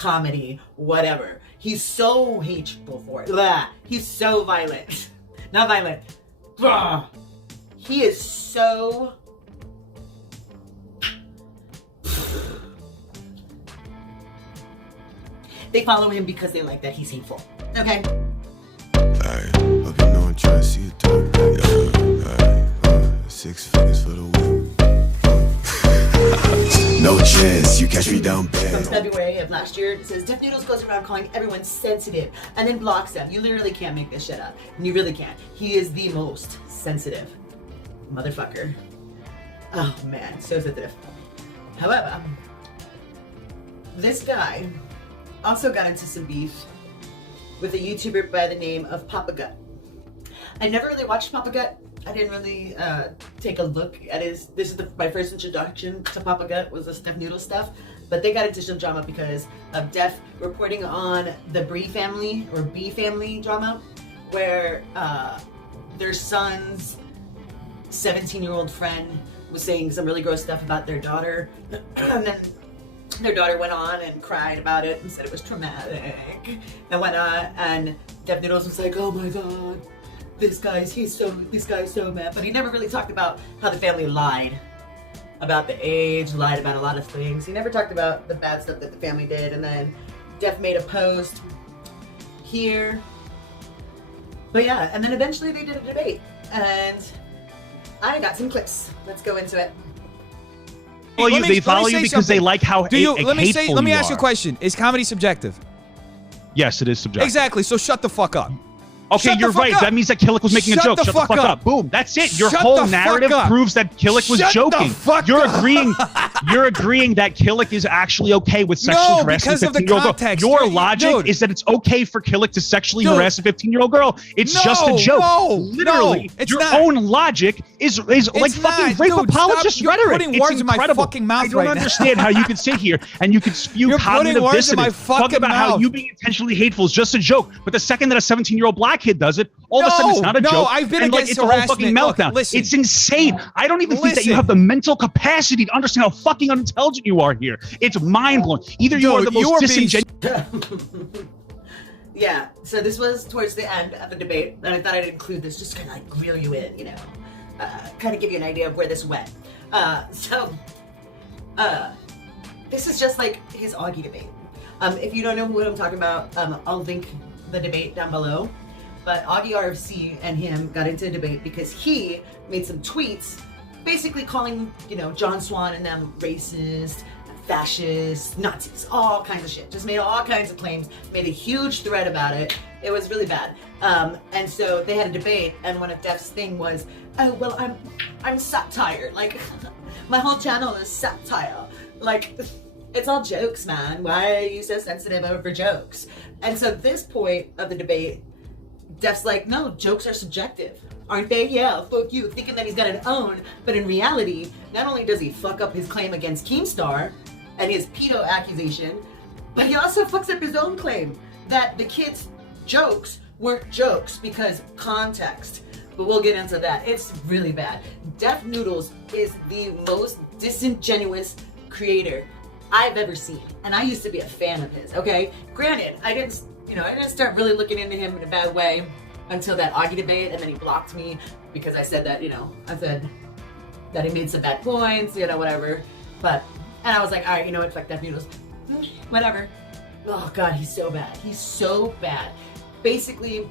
comedy, whatever. He's so hateful for it. Blah. He's so violent. Not violent. Blah. He is so... They follow him because they like that he's hateful. Okay? Alright, hope you know I'm trying to see it through. Alright, 6 figures for the win. No chance, you catch me down bad. From February of last year, it says, defnoodles goes around calling everyone sensitive and then blocks them. You literally can't make this shit up. And you really can't. He is the most sensitive motherfucker. Oh man, so sensitive. However, this guy also got into some beef with a YouTuber by the name of Papa Gut. I never really watched Papa Gut. I didn't really take a look at his... This is my first introduction to Papa Gut, was the defnoodles stuff. But they got into some drama because of Def reporting on the B family drama, where their son's 17-year-old friend was saying some really gross stuff about their daughter. And then their daughter went on and cried about it and said it was traumatic and whatnot. And defnoodles was like, oh my god, this guy's so mad. But he never really talked about how the family lied about the age, lied about a lot of things. He never talked about the bad stuff that the family did. And then Def made a post here. But yeah, and then eventually they did a debate. And I got some clips. Let's go into it. They follow you because they like how hateful you are. Let me ask you a question. Is comedy subjective? Yes, it is subjective. Exactly, so shut the fuck up. Okay, you're right. That means that Killick was making a joke. Shut the fuck up. Boom. That's it. Your whole narrative proves that Killick was joking. You're agreeing that Killick is actually okay with sexually harassing a 15-year-old girl. Your logic is that it's okay for Killick to sexually harass a 15-year-old girl. It's just a joke. Literally, your own logic is like fucking rape apologist rhetoric. It's incredible. I don't understand how you can sit here and you can spew cognitive dissonance, talk about how you being intentionally hateful is just a joke, but the second that a 17-year-old black kid does it, all of a sudden it's not a joke. I've been and against it's a whole fucking meltdown. It's insane. I don't even think that you have the mental capacity to understand how fucking unintelligent you are here. It's mind-blowing. Either you are the most disingenuous... Yeah, so this was towards the end of the debate, and I thought I'd include this just to kind of like reel you in, you know, kind of give you an idea of where this went. This is just like his Augie debate. If you don't know what I'm talking about, I'll link the debate down below. But Augie RFC and him got into a debate because he made some tweets basically calling, you know, John Swan and them racist, fascist, Nazis, all kinds of shit. Just made all kinds of claims, made a huge thread about it. It was really bad. And so they had a debate, and one of Def's thing was, oh, well, I'm satire. Like, my whole channel is satire. Like, it's all jokes, man. Why are you so sensitive over jokes? And so this point of the debate, Def's like, no, jokes are subjective. Aren't they? Yeah, fuck you. Thinking that he's got an own. But in reality, not only does he fuck up his claim against Keemstar and his pedo accusation, but he also fucks up his own claim that the kids' jokes weren't jokes because context. But we'll get into that. It's really bad. Defnoodles is the most disingenuous creator I've ever seen. And I used to be a fan of his, okay? Granted, I didn't start really looking into him in a bad way until that Augie debate, and then he blocked me because I said that, I said that he made some bad points, whatever. And I was like, all right, you know what, fuck defnoodles. Whatever. Oh God, he's so bad. He's so bad. Basically,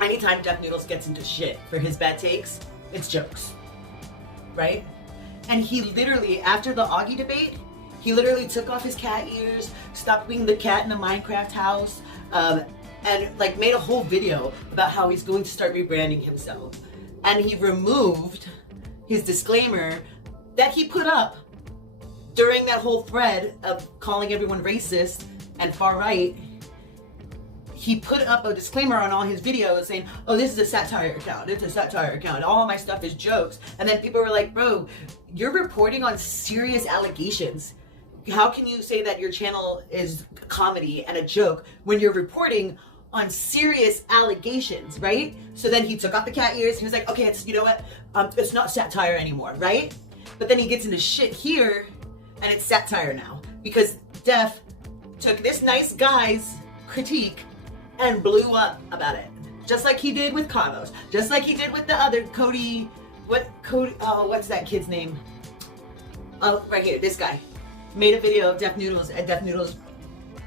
anytime defnoodles gets into shit for his bad takes, it's jokes, right? And he literally, after the Augie debate, he literally took off his cat ears, stopped being the cat in the Minecraft house, and like made a whole video about how he's going to start rebranding himself. And he removed his disclaimer that he put up during that whole thread of calling everyone racist and far right. He put up a disclaimer on all his videos saying, oh, this is a satire account. It's a satire account. All my stuff is jokes. And then people were like, bro, you're reporting on serious allegations. How can you say that your channel is comedy and a joke when you're reporting on serious allegations, right? So then he took off the cat ears. He was like, okay, it's, you know what? It's not satire anymore, right? But then he gets into shit here and it's satire now because Def took this nice guy's critique and blew up about it. Just like he did with Carlos. Just like he did with the other Cody. What's that kid's name? Oh, right here, this guy. Made a video of defnoodles, and defnoodles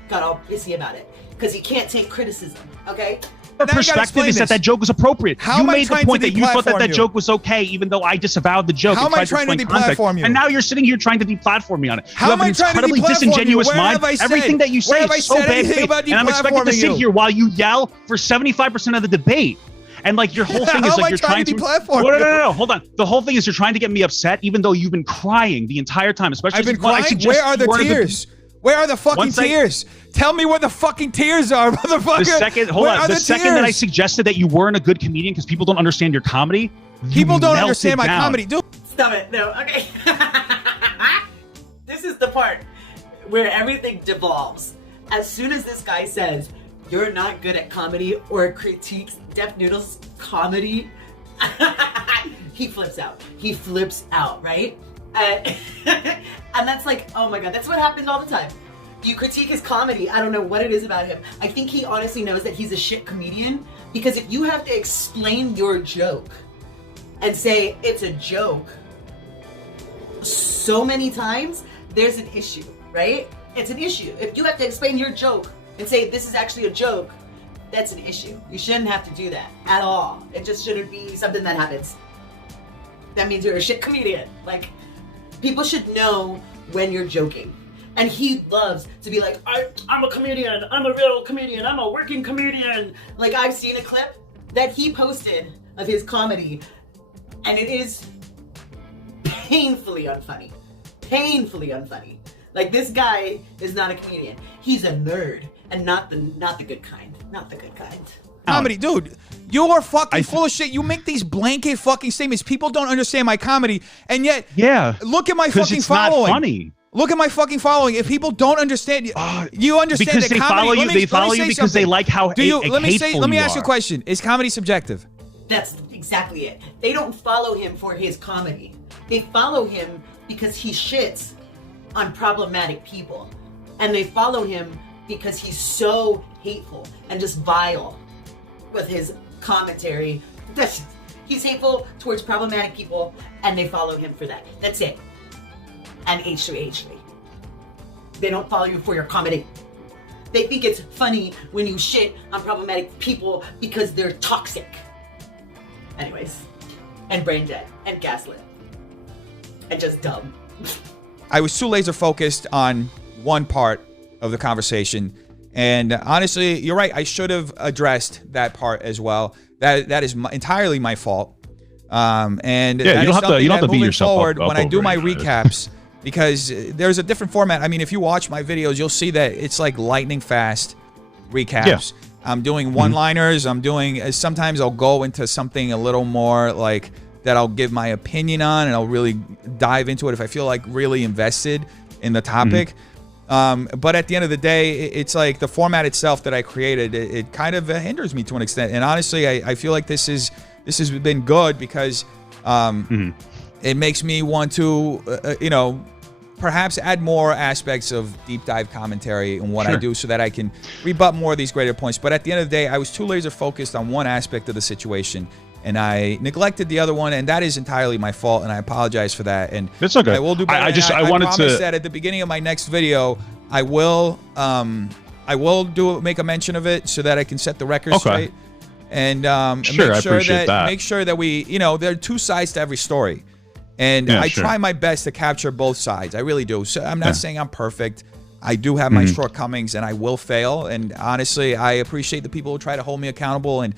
got all pissy about it. Because he can't take criticism, okay? Your perspective is that joke was appropriate. You made the point that you thought that joke was okay, even though I disavowed the joke. How am I trying to deplatform you? And now you're sitting here trying to deplatform me on it. How am I trying to deplatform you? Disingenuous mind. Everything that you say is so bad faith. And I'm expected to sit here while you yell for 75% of the debate. And like your whole thing is like you're trying to no, hold on. The whole thing is you're trying to get me upset, even though you've been crying the entire time. Especially I've been crying. Where are the tears? Where are the fucking tears? Tell me where the fucking tears are, motherfucker. The second that I suggested that you weren't a good comedian because people don't understand your comedy, people don't understand my comedy, dude. Stop it. No, okay. This is the part where everything devolves. As soon as this guy says, you're not good at comedy or critiques defnoodles comedy, he flips out. He flips out, right? And that's like, oh my god, that's what happens all the time. You critique his comedy. I don't know what it is about him. I think he honestly knows that he's a shit comedian, because if you have to explain your joke and say it's a joke so many times, there's an issue, right? It's an issue. If you have to explain your joke and say this is actually a joke, that's an issue. You shouldn't have to do that at all. It just shouldn't be something that happens. That means you're a shit comedian. Like, people should know when you're joking. And he loves to be like, I'm a comedian, I'm a real comedian, I'm a working comedian. Like, I've seen a clip that he posted of his comedy, and it is painfully unfunny. Painfully unfunny. Like, this guy is not a comedian. He's a nerd, and not the good kind. Not the good kind. Comedy, dude. You are fucking full of shit. You make these blanket fucking statements. People don't understand my comedy, and yet, look at my fucking following. Not funny. Look at my fucking following. If people don't understand you understand because that they comedy. Follow you because they like how Let me ask you a question. Is comedy subjective? That's exactly it. They don't follow him for his comedy. They follow him because he shits on problematic people, and they follow him because he's so hateful and just vile with his commentary. He's hateful towards problematic people, and they follow him for that. That's it. And H3H3. They don't follow you for your comedy. They think it's funny when you shit on problematic people because they're toxic. Anyways, and brain dead, and gaslit, and just dumb. I was too laser focused on one part of the conversation, and honestly, you're right. I should have addressed that part as well. That is entirely my fault. And you don't have to beat yourself up when I do my recaps. Because there's a different format. I mean, if you watch my videos, you'll see that it's like lightning fast recaps. Yeah. I'm doing one-liners. I'm doing, sometimes I'll go into something a little more like that I'll give my opinion on, and I'll really dive into it if I feel like really invested in the topic. But at the end of the day, it's like the format itself that I created, it kind of hinders me to an extent. And honestly, I feel like this has been good because it makes me want to, perhaps add more aspects of deep dive commentary in what I do so that I can rebut more of these greater points. But at the end of the day, I was too laser focused on one aspect of the situation, and I neglected the other one, and that is entirely my fault, and I apologize for that. And it's okay. I will do better. I promise that at the beginning of my next video, I will make a mention of it so that I can set the record straight. And make sure that we, there are two sides to every story. And I try my best to capture both sides. I really do. So I'm not saying I'm perfect. I do have my shortcomings, and I will fail. And honestly, I appreciate the people who try to hold me accountable and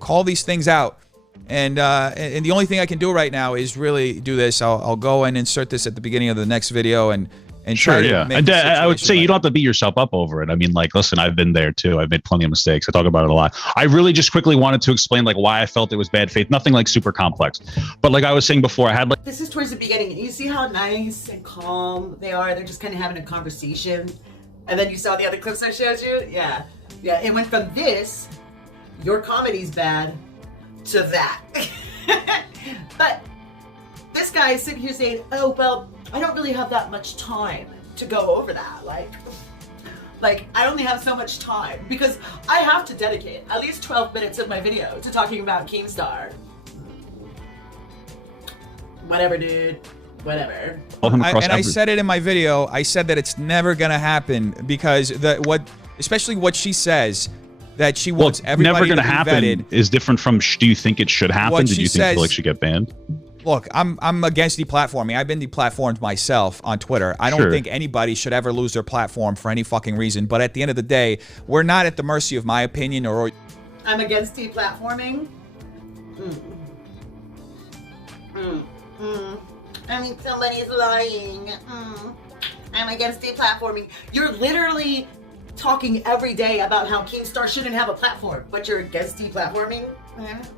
call these things out. And the only thing I can do right now is really do this. I'll go and insert this at the beginning of the next video and try to make and I would say you don't have to beat yourself up over it. I mean, like, listen, I've been there too. I've made plenty of mistakes. I talk about it a lot. I really just quickly wanted to explain like why I felt it was bad faith. Nothing like super complex. But like I was saying before, I had like... This is towards the beginning. You see how nice and calm they are? They're just kind of having a conversation. And then you saw the other clips I showed you? Yeah. Yeah, it went from this, your comedy's bad, to that. But this guy is sitting here saying, oh, well, I don't really have that much time to go over that. Like, Like, I only have so much time because I have to dedicate at least 12 minutes of my video to talking about Keemstar. Whatever, dude. Whatever. I said it in my video. I said that it's never gonna happen because especially what she says, that she wants everybody never gonna to be happen vetted. Is different from do you think it should happen? Did you think Killix should get banned? Look, I'm against deplatforming. I've been deplatformed myself on Twitter. I don't think anybody should ever lose their platform for any fucking reason. But at the end of the day, we're not at the mercy of my opinion or. I'm against deplatforming. I mean, somebody's lying. I'm against deplatforming. You're literally talking every day about how Keemstar shouldn't have a platform, but you're against deplatforming?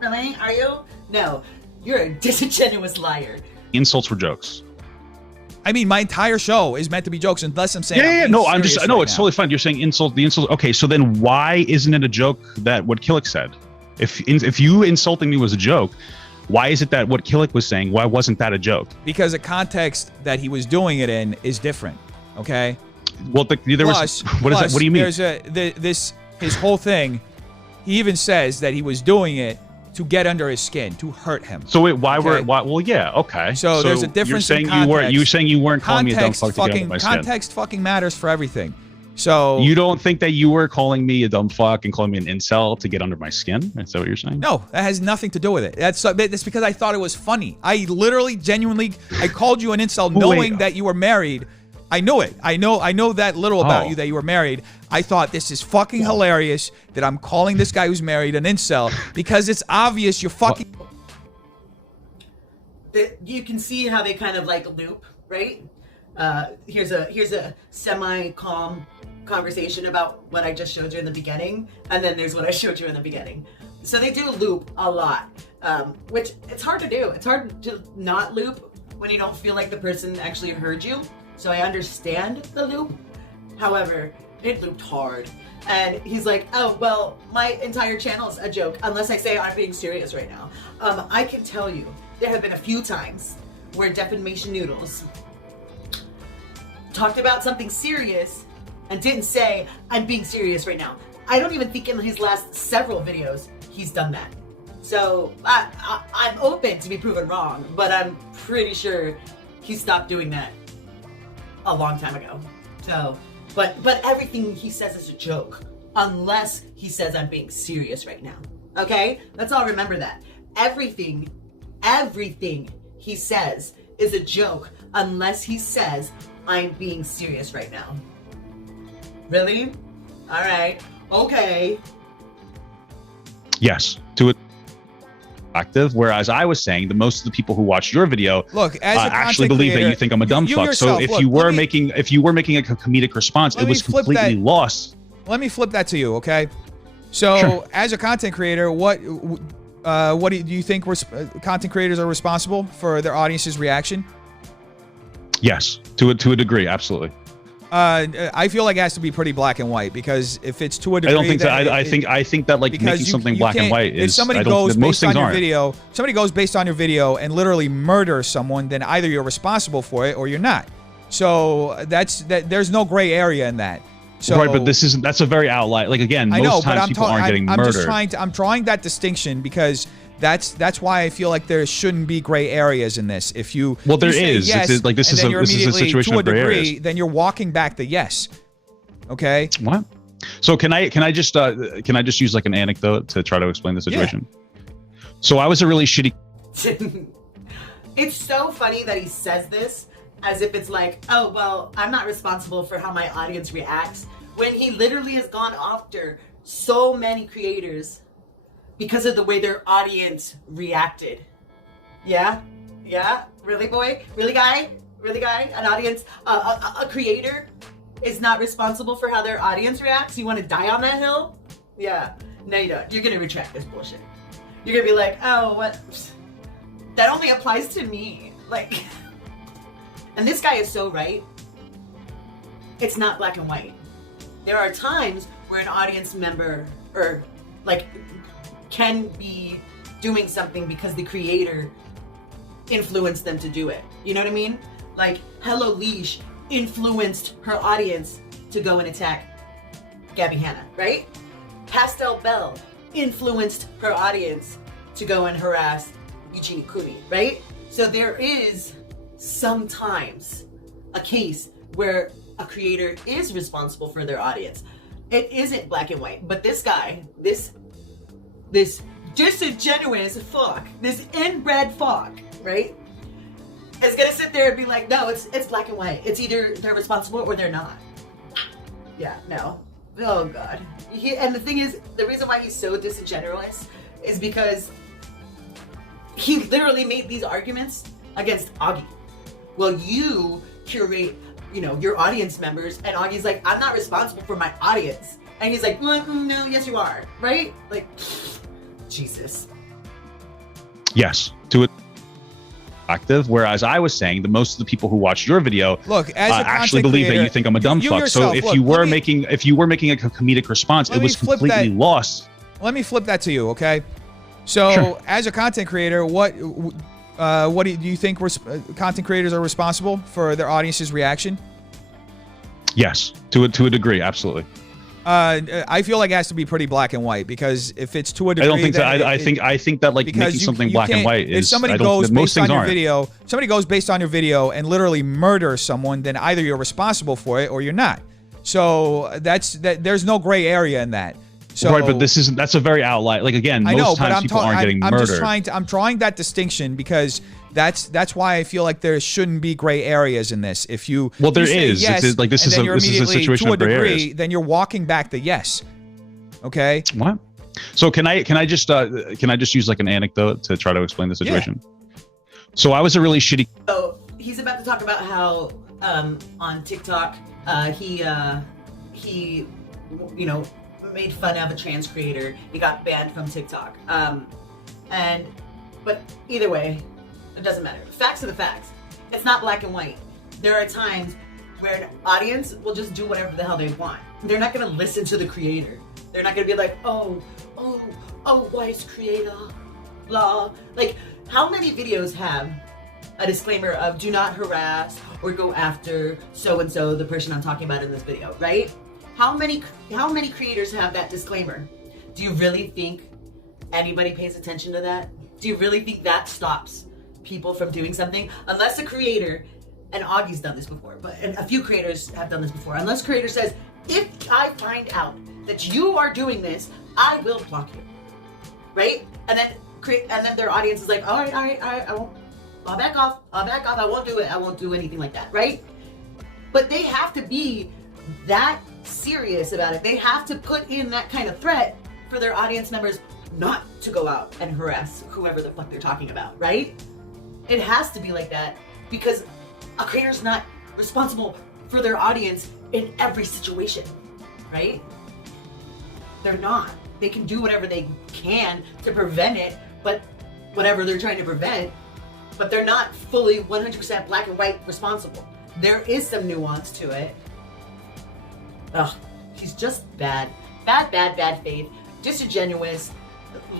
Really? Are you? No. You're a disingenuous liar. Insults were jokes. I mean, my entire show is meant to be jokes, unless I'm saying. It's totally fine. You're saying the insult. Okay, so then why isn't it a joke that what Killix said? If you insulting me was a joke, why is it that what Killix was saying? Why wasn't that a joke? Because the context that he was doing it in is different. Okay. Well, what is that? What do you mean? There's his whole thing. He even says that he was doing it to get under his skin, to hurt him. So wait, well, yeah, okay. So there's a difference in context. You're saying you weren't calling me a dumb fuck to get under my skin. Context fucking matters for everything. So you don't think that you were calling me a dumb fuck and calling me an incel to get under my skin? Is that what you're saying? No, that has nothing to do with it. That's because I thought it was funny. I literally, genuinely, I called you an incel knowing that you were married. I knew it. I know that little about you, that you were married. I thought this is fucking hilarious that I'm calling this guy who's married an incel because it's obvious you're fucking. You can see how they kind of like loop, right? Here's a semi-calm conversation about what I just showed you in the beginning, and then there's what I showed you in the beginning. So they do loop a lot, which it's hard to do. It's hard to not loop when you don't feel like the person actually heard you. So I understand the loop. However, it looped hard. And he's like, oh, well, my entire channel's a joke, unless I say I'm being serious right now. I can tell you, there have been a few times where Defamation Noodles talked about something serious and didn't say, I'm being serious right now. I don't even think in his last several videos, he's done that. So I'm open to be proven wrong, but I'm pretty sure he stopped doing that a long time ago. So, but everything he says is a joke, unless he says I'm being serious right now. Okay? Let's all remember that. Everything he says is a joke, unless he says I'm being serious right now. Really? All right. Okay. Yes. To it. Active, whereas I was saying that most of the people who watched your video actually believe that you think I'm a dumb fuck. So if you were making a comedic response, it was completely lost. Let me flip that to you, okay? So as a content creator, what do you think content creators are responsible for their audience's reaction? Yes, to a degree, absolutely. I feel like it has to be pretty black and white, because if it's to a degree, I don't think that. I think that like making something black and white is. If somebody goes based on your video, and literally murders someone, then either you're responsible for it or you're not. So there's no gray area in that. So, right, but that's a very outlier. Like again, most times people aren't getting murdered. I'm drawing that distinction because that's why I feel like there shouldn't be gray areas in this. If you there is. Yes, this is a situation of gray areas. Then you're walking back the yes. Okay. What? So can I just use like an anecdote to try to explain the situation? Yeah. So I was a really shitty. It's so funny that he says this as if it's like, oh well, I'm not responsible for how my audience reacts, when he literally has gone after so many creators because of the way their audience reacted. Yeah? Yeah? Really, boy? Really, guy? Really, guy? An audience, a creator is not responsible for how their audience reacts? You want to die on that hill? Yeah. No, you don't. You're going to retract this bullshit. You're going to be like, oh, what? That only applies to me. Like, and this guy is so right. It's not black and white. There are times where an audience member, or like, can be doing something because the creator influenced them to do it. You know what I mean? Like, Hello Leash influenced her audience to go and attack Gabby Hanna, right? Pastel Bell influenced her audience to go and harass Eugenie Kumi, right? So there is sometimes a case where a creator is responsible for their audience. It isn't black and white, but this guy, this disingenuous fuck, this inbred fuck, right, is gonna sit there and be like, no, it's black and white. It's either they're responsible or they're not. Yeah, no. Oh God. And the thing is, the reason why he's so disingenuous is because he literally made these arguments against Augie. Well, you curate, you know, your audience members, and Augie's like, I'm not responsible for my audience. And he's like, no, yes you are, right? Like, Jesus. Yes, to it. Active, whereas I was saying that most of the people who watch your video look as actually believe creator, that you think I'm a dumb fuck. Yourself, so if look, you were making a comedic response, it was completely lost. Let me flip that to you, okay? So Sure. as a content creator, what do you think content creators are responsible for their audience's reaction? Yes, to a degree, absolutely. I feel like it has to be pretty black and white, because if it's to a degree, I don't think so. I think that like making something black and white is. If somebody goes based on your video, somebody goes based on your video and literally murders someone, then either you're responsible for it or you're not. So there's no gray area in that. So, right, but that's a very outlier. Like again, most times people aren't getting murdered. I'm drawing that distinction because that's why I feel like there shouldn't be gray areas in this. If you there is. Yes, this is a situation to a of gray degree, areas. then you're walking back the yes. Okay. What? So can I just use like an anecdote to try to explain the situation? Yeah. So I was a really shitty. So he's about to talk about how on TikTok he you know, made fun of a trans creator. He got banned from TikTok. But either way, it doesn't matter. Facts are the facts. It's not black and white. There are times where an audience will just do whatever the hell they want. They're not gonna listen to the creator. They're not gonna be like, oh, wise creator, blah. Like, how many videos have a disclaimer of do not harass or go after so-and-so, the person I'm talking about in this video, right? How many creators have that disclaimer? Do you really think anybody pays attention to that? Do you really think that stops people from doing something? Unless a creator, and Augie's done this before, and a few creators have done this before, unless creator says, if I find out that you are doing this, I will block you, right? And then their audience is like, all right, I won't, I'll back off, I won't do it, I won't do anything like that, right? But they have to be that serious about it. They have to put in that kind of threat for their audience members not to go out and harass whoever the fuck they're talking about, right? It has to be like that, because a creator's not responsible for their audience in every situation, right? They're not. They can do whatever they can to prevent it, but whatever they're trying to prevent, but they're not fully 100% black and white responsible. There is some nuance to it. Ugh, he's just bad faith, disingenuous,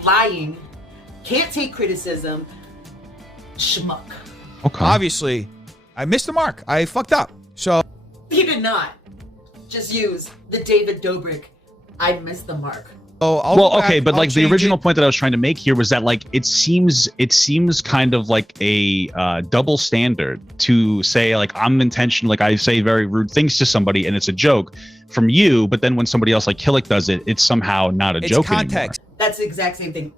lying, can't take criticism, schmuck. Okay. Obviously, I missed the mark. I fucked up. So He did not. Just use the David Dobrik, I missed the mark. But like the original point that I was trying to make here was that like it seems kind of like a double standard to say like I'm intentional, like I say very rude things to somebody and it's a joke from you, but then when somebody else like Killick does it, it's somehow not a joke anymore. That's the exact same thing.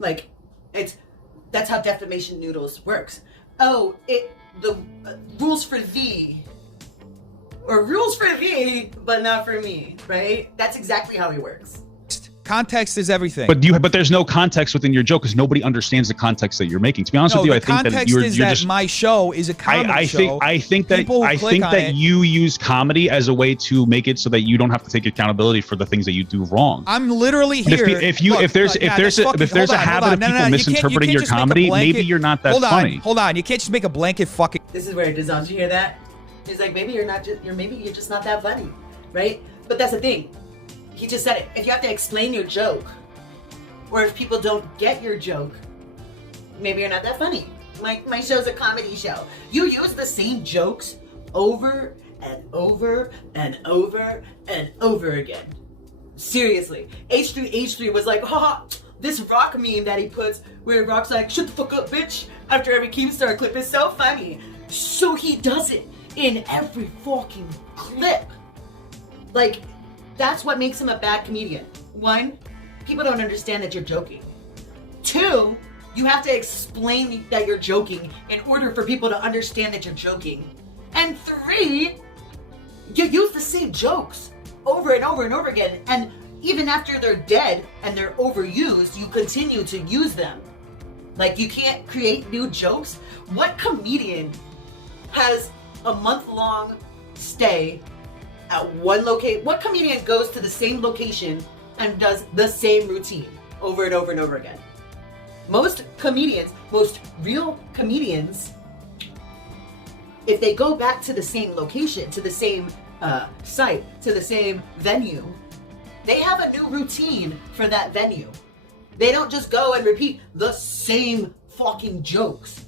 Like that's how defamation Noodles works. Oh, the rules for thee, or rules for thee, but not for me, right? That's exactly how he works. Context is everything. But there's no context within your joke because nobody understands the context that you're making. To be honest with you, I think that you're just my show is a comedy show. I think that you use comedy as a way to make it so that you don't have to take accountability for the things that you do wrong. I'm literally here. If there's a habit of people misinterpreting your comedy, maybe you're not that funny. Hold on. You can't just make a blanket fucking. This is where it does. Did you hear that? He's like, maybe you're just not that funny, right? But that's the thing. He just said it. If you have to explain your joke, or if people don't get your joke, maybe you're not that funny. My show's a comedy show. You use the same jokes over and over and over and over again. Seriously. H3H3 was like, haha, this Rock meme that he puts where Rock's like, shut the fuck up, bitch, after every Keemstar clip is so funny. So he does it in every fucking clip. Like, that's what makes him a bad comedian. 1, people don't understand that you're joking. 2, you have to explain that you're joking in order for people to understand that you're joking. And 3, you use the same jokes over and over and over again. And even after they're dead and they're overused, you continue to use them. Like, you can't create new jokes. What comedian has a month-long stay at one location? What comedian goes to the same location and does the same routine over and over and over again? Most comedians, most real comedians, if they go back to the same location, to the same site, to the same venue, they have a new routine for that venue. They don't just go and repeat the same fucking jokes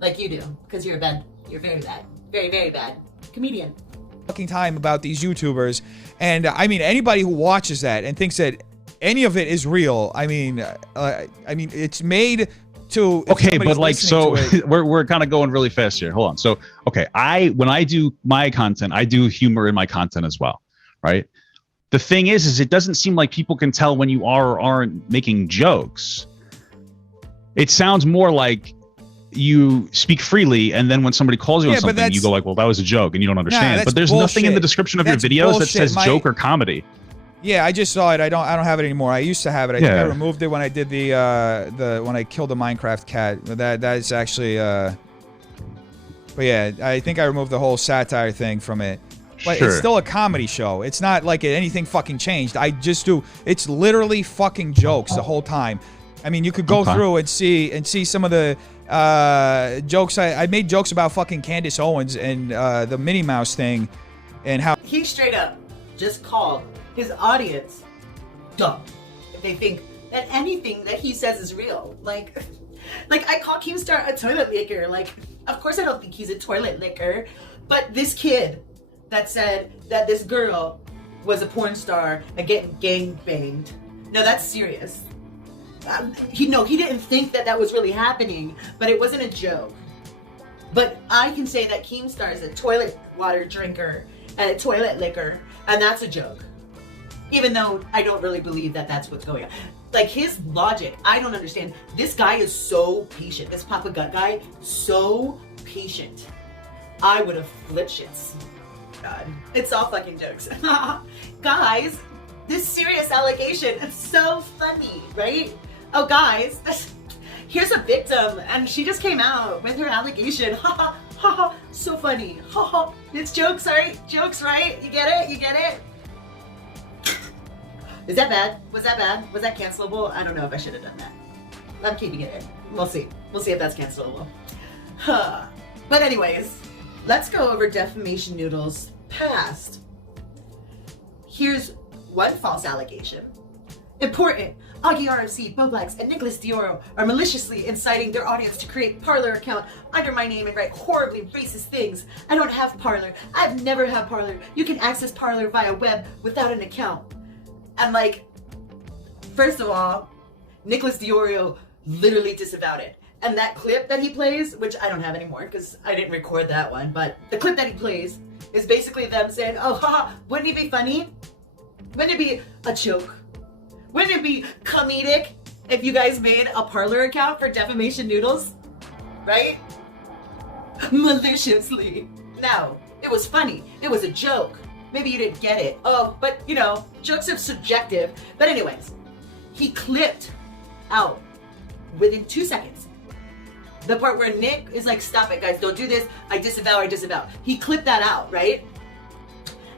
like you do, because you're very bad, very bad comedian. Fucking time about these YouTubers, and I mean anybody who watches that and thinks that any of it is real, I mean it's made to. Okay, but like, so we're kind of going really fast here. Hold on. So okay, when I do my content, I do humor in my content as well, right? The thing is it doesn't seem like people can tell when you are or aren't making jokes. It sounds more like you speak freely, and then when somebody calls you on something, you go like, well, that was a joke, and you don't understand. But there's nothing in the description of your videos that says joke or comedy. Yeah, I just saw it. I don't have it anymore. I used to have it. I think I removed it when I did when I killed the Minecraft cat. That is actually but yeah, I think I removed the whole satire thing from it. But it's still a comedy show. It's not like anything fucking changed. I just do. It's literally fucking jokes the whole time. I mean, you could go through and see some of the jokes. I made jokes about fucking Candace Owens and the Minnie Mouse thing, and how he straight up just called his audience dumb if they think that anything that he says is real. Like I call Keemstar a toilet licker. Like, of course I don't think he's a toilet licker, but this kid that said that this girl was a porn star and getting gang banged. No, that's serious. He didn't think that was really happening, but it wasn't a joke. But I can say that Keemstar is a toilet water drinker and a toilet licker, and that's a joke. Even though I don't really believe that that's what's going on. Like, his logic, I don't understand. This guy is so patient. This Papa Gut guy, so patient. I would have flipped shits. God, it's all fucking jokes. Guys, this serious allegation, it's so funny, right? Oh, guys, here's a victim, and she just came out with her allegation. Ha ha ha ha, so funny. Ha ha, it's jokes, right? Jokes, right? You get it? You get it? Is that bad? Was that bad? Was that cancelable? I don't know if I should have done that. I'm keeping it in. We'll see. We'll see if that's cancelable. But anyways, let's go over Defamation Noodles' past. Here's one false allegation. Important. Augie RFC, Boblax, and Nicholas Dioro are maliciously inciting their audience to create Parler account under my name and write horribly racist things. I don't have Parler. I've never had Parler. You can access Parler via web without an account. And like, first of all, Nicholas Dioro literally disavowed it. And that clip that he plays, which I don't have anymore because I didn't record that one, but the clip that he plays is basically them saying, oh, haha, wouldn't it be funny? Wouldn't it be a joke? Wouldn't it be comedic if you guys made a Parler account for Defamation Noodles? Right? Maliciously. No, it was funny. It was a joke. Maybe you didn't get it. Oh, but you know, jokes are subjective. But anyways, he clipped out within 2 seconds the part where Nick is like, stop it guys, don't do this. I disavow. He clipped that out, right?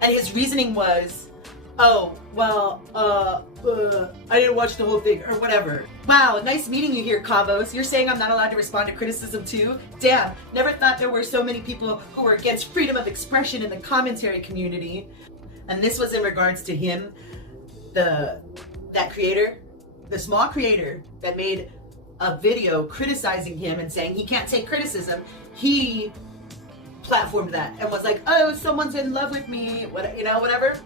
And his reasoning was, oh, well, I didn't watch the whole thing, or whatever. Wow, nice meeting you here, Kavos. You're saying I'm not allowed to respond to criticism too? Damn, never thought there were so many people who were against freedom of expression in the commentary community. And this was in regards to him, that creator, the small creator that made a video criticizing him and saying he can't take criticism. He platformed that and was like, oh, someone's in love with me, whatever.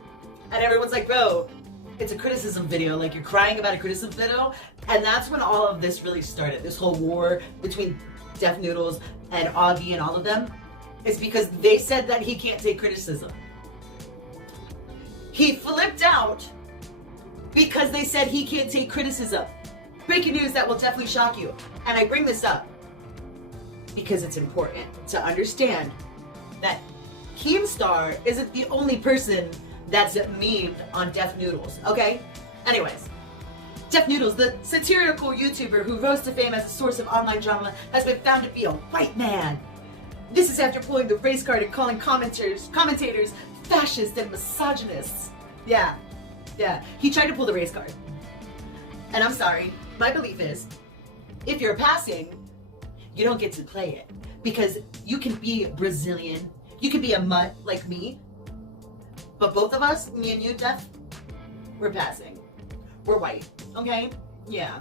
And everyone's like, bro, it's a criticism video, like you're crying about a criticism video, and that's when all of this really started. This whole war between defnoodles and Augie and all of them is because they said that he can't take criticism. He flipped out because they said he can't take criticism. Breaking news that will definitely shock you. And I bring this up because it's important to understand that Keemstar isn't the only person that's memed on defnoodles, okay? Anyways, defnoodles, the satirical YouTuber who rose to fame as a source of online drama, has been found to be a white man. This is after pulling the race card and calling commentators fascist and misogynists. Yeah. He tried to pull the race card. And I'm sorry, my belief is, if you're passing, you don't get to play it. Because you can be Brazilian, you can be a mutt like me, but both of us, me and you, Def, we're passing. We're white, okay? Yeah.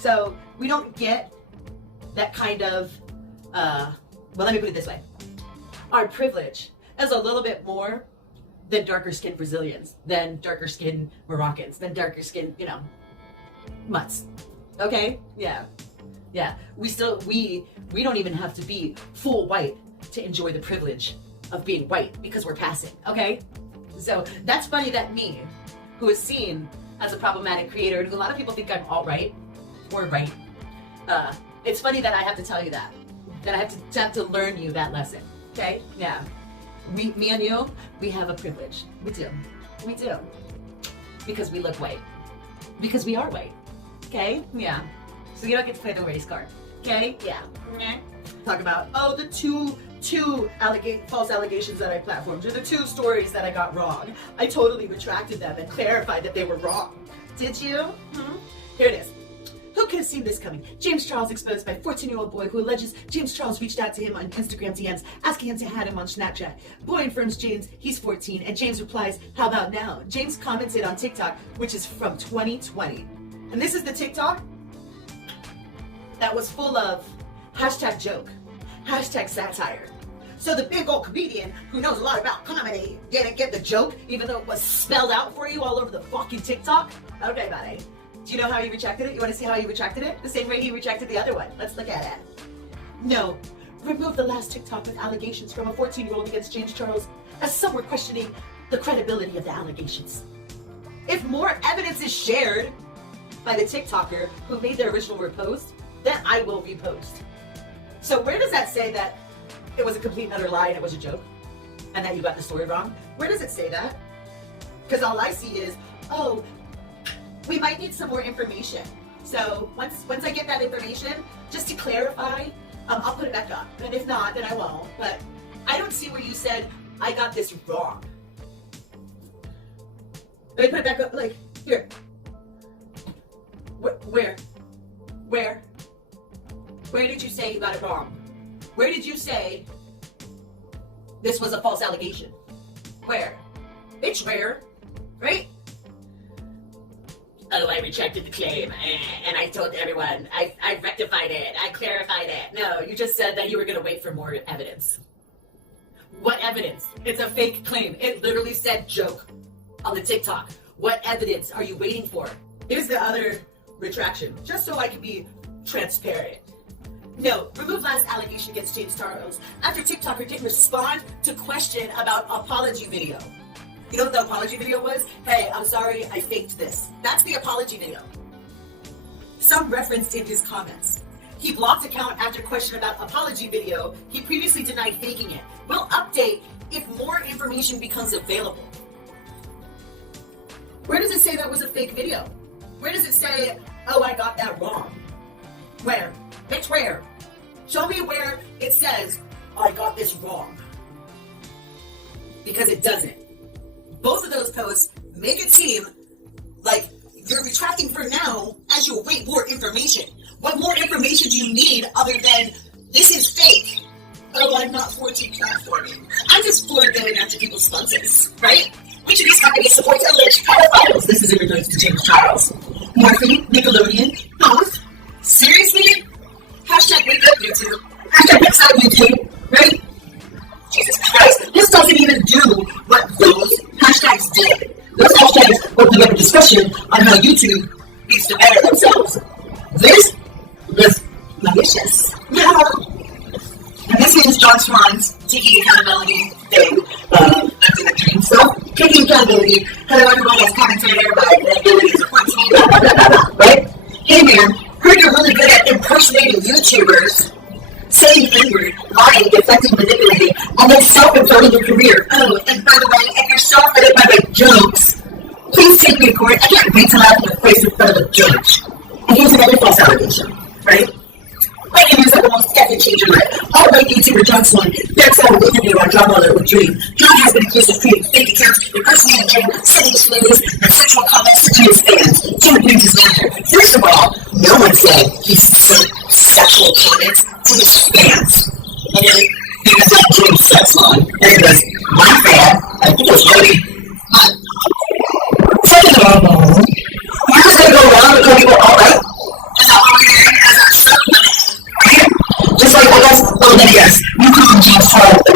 So we don't get that kind of, well, let me put it this way. Our privilege is a little bit more than darker skinned Brazilians, than darker skinned Moroccans, than darker skinned, mutts. Okay? Yeah. We don't even have to be full white to enjoy the privilege of being white because we're passing, okay? So that's funny that me, who is seen as a problematic creator, and a lot of people think I'm alt-right or right, it's funny that I have to tell you that I have to learn you that lesson, okay? Yeah. Me and you, we have a privilege. We do. Because we look white. Because we are white. Okay? Yeah. So you don't get to play the race card. Okay? Yeah. Talk about, the two false allegations that I platformed, or the 2 stories that I got wrong. I totally retracted them and clarified that they were wrong. Did you? Here it is. Who could have seen this coming? James Charles exposed by 14-year-old boy who alleges James Charles reached out to him on Instagram DMs, asking him to add him on Snapchat. Boy informs James he's 14, and James replies, "How about now?" James commented on TikTok, which is from 2020. And this is the TikTok that was full of #joke, #satire. So the big old comedian who knows a lot about comedy didn't get the joke, even though it was spelled out for you all over the fucking TikTok? Okay, buddy. Do you know how he retracted it? You want to see how he retracted it? The same way he retracted the other one. Let's look at it. No. Remove the last TikTok with allegations from a 14-year-old against James Charles, as some were questioning the credibility of the allegations. If more evidence is shared by the TikToker who made the original repost, then I will repost. So where does that say that it was a complete and utter lie and it was a joke? And that you got the story wrong? Where does it say that? Because all I see is, we might need some more information. So once I get that information, just to clarify, I'll put it back up. And if not, then I won't. But I don't see where you said, I got this wrong. Let me put it back up, like, here. Where? Where did you say you got it wrong? Where did you say this was a false allegation? Where? It's where, right? I retracted the claim, and I told everyone, I rectified it, I clarified it. No, you just said that you were going to wait for more evidence. What evidence? It's a fake claim. It literally said joke on the TikTok. What evidence are you waiting for? Here's the other retraction, just so I can be transparent. No, remove last allegation against James Charles after TikToker didn't respond to question about apology video. You know what the apology video was? Hey, I'm sorry, I faked this. That's the apology video. Some referenced in his comments. He blocked account after question about apology video. He previously denied faking it. We'll update if more information becomes available. Where does it say that was a fake video? Where does it say, I got that wrong? Where? Bitch, where? Show me where it says, I got this wrong. Because it doesn't. Both of those posts make it seem like you're retracting for now as you await more information. What more information do you need other than this is fake? I'm not 14 platforming. I'm just for going after people's sponsors, right? Which of these companies supports alleged pedophiles? This is in regards to James Charles. Morphine, Nickelodeon, both. Seriously? #wake up YouTube. #exile YouTube, right? Jesus Christ, this doesn't even do what those hashtags did. Those opening up a discussion on how YouTube needs to better themselves. This was malicious. Yeah. And this is John Swan's taking accountability thing, after the dream stuff. Taking accountability, hello everyone, as commentator, my ability is important to me, blah, blah, blah, blah, blah, right? Hey man, heard you're really good at impersonating YouTubers, saying angry, lying, deflecting, manipulating, and then self-inflating your career. Oh, and by the way, if you're self-inflated by my jokes, please take me to court. I can't wait to laugh in your face in front of a judge. And here's another false allegation, right? My name is the most epic change in life. All-white YouTuber John Swan, that's how we interview on Drama Alert with Dream. John has been accused of creating fake accounts, impersonating Dream, sending slurs, and sexual comments to his fans. Jim brings his manager. First of all, no one said he sent sexual comments to his fans. Okay? He was like Dream's sex line. And he goes, my fan, I think it was Jody. Second of all, you're just going to go around and call people all-right? Is that what we're hearing as a supplement? Just like, I guess, yes, you call him James Charles, but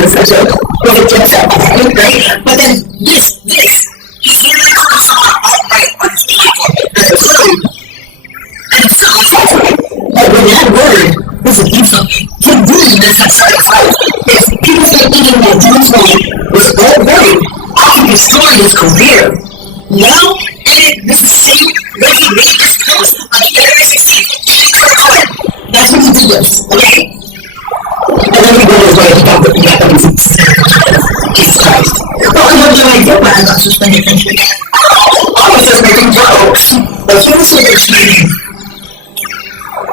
it's such a, was a joke set, right? But then this, he's literally calling someone alt-right on his platform. And it's so satire. Like, when that word is an insult, to really the satire fight, if people start thinking that John Swan was alt-right, often destroying his career. Now, this is the same way he made this post on January 16th, that's what he did this, okay? And then he goes away, he got them in Jesus Christ. Well, I have no idea why I got suspended from Twitter. I was just making jokes. But he was understanding.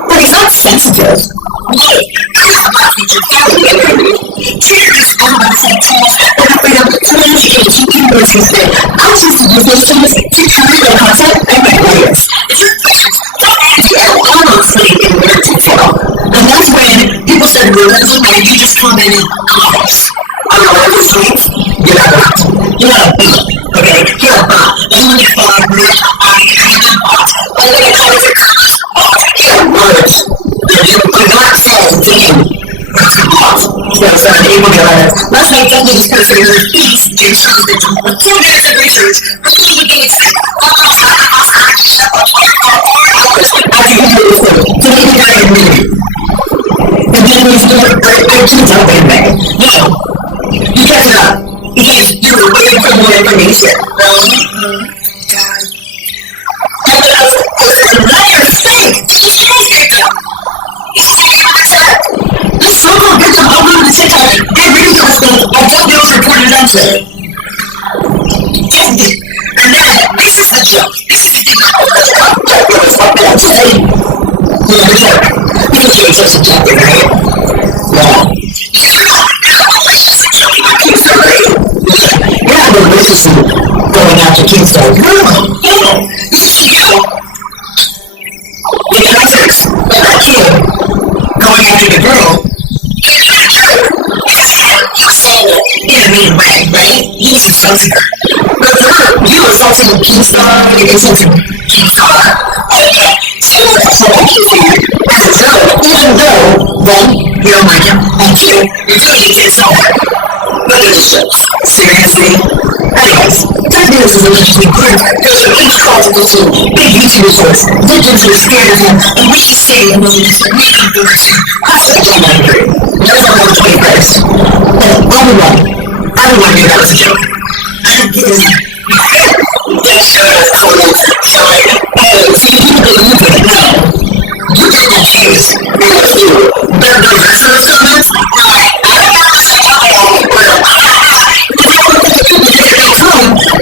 But he's not sensitive. Hey, ask about future family. Twitter is all about the same tools that are freedom to educate you influences them. I choose to use those tools to create the content and my audience. If you're questions, don't ask you at all explaining in more detail. And that's when people started realizing that you just commented comments. On your other tweets, you're not a bot. You're not a bot. Okay? You're a bot. And when you follow me, you're a bot. And when you comment your comments, you're words. You're not saying, damn, that's a bot. You know, so people get on it. Let's make them just consider their fees and shows that you with 2 minutes of research, really would be excited. As you hear this thing, to make it out of me. And then we start, I keep telling them, no, you catch it up, because you're waiting for more information. And then I was like, you're fake, she's fake. This so-called victim uploaded to TikTok and video husband, I don't know if reported on today. And then, this is the joke. This is the thing that was up there today. Yeah, the joke. Because you're so subjective, right? Yeah. Because you're not malicious and killing my Kingston, right? Yeah. You're not maliciously going after Kingston. No. This is you. In context of that kid going after the girl. It's not true. You're saying it in a mean way, right? He's insulting her. But for her, you're insulting Keemstar, you're insulting Keemstar. Okay, so that Keemstar as a joke, even though, one, you don't like him, and two, you're doing it so hard. But they're just jokes. Seriously? Anyways, Noodles is an interesting group. There's a huge call to go to big YouTube resource. Victims are scared of him, and what he's saying in those videos that we can do it to. That's what I don't want to do. That's on the 21st. And everyone knew that was a joke. Yeah, sure, that's totally fine. See, people believe it now. You get confused. But the rest of the comments, you're like, I don't know what to say.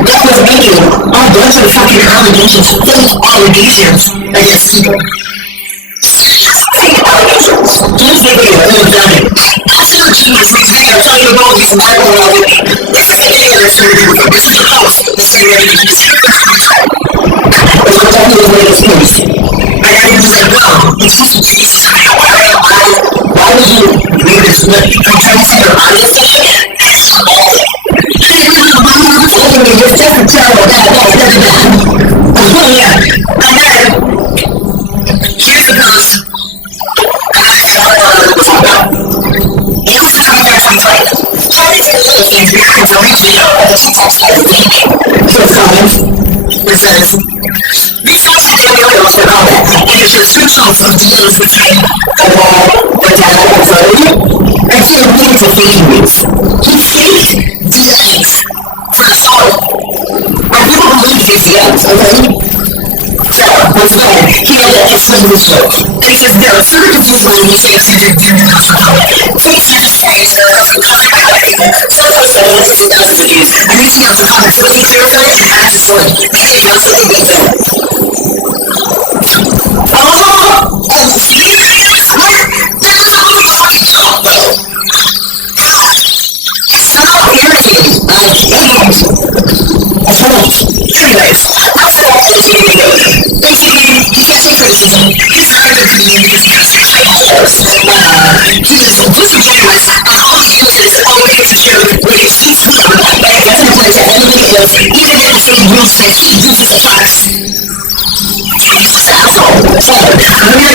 That was making a bunch of fucking allegations, fake allegations against people. Fake allegations. Just make it a little dummy. Absolute genius, these videos talking about these medical allegations. This is the video that's going to be with this is the post. This is going to be this is the first time. It's what I'm doing with this piece. And I was like, wow, it's just a piece. Why would you read this? I'm trying to see your audience today. It's just a terrible bad. Yeah. And then, here's the post. It was November 25th. Trying to get little things behind the reach of the TikTok site. So comments. of DMs between a mom, a dad, and a friend, I can't believe it's a fake news. He faked DMs for a song. And people believe his DMs, okay? So, once again, he had to explain this joke. And he says, there are certain decisions when you say it's your noodles for public. Takes such a strange or covered by other people. Sometimes I don't think that's the views. I'm reaching out for comment to really clarify and add to story. Make it not something we do. Oh, and see? What? That's not what I'm talking about, though. Stop irritating. I hate it. Anyways, let's go off on this video. Basically, he can't take criticism. He's tired of comedian because he has to fight holes. He's disingenuous, and all he uses only as a joke when it suits him, but it doesn't apply to anything else, even if the same rules that he uses applies. He's an asshole. So, I'm here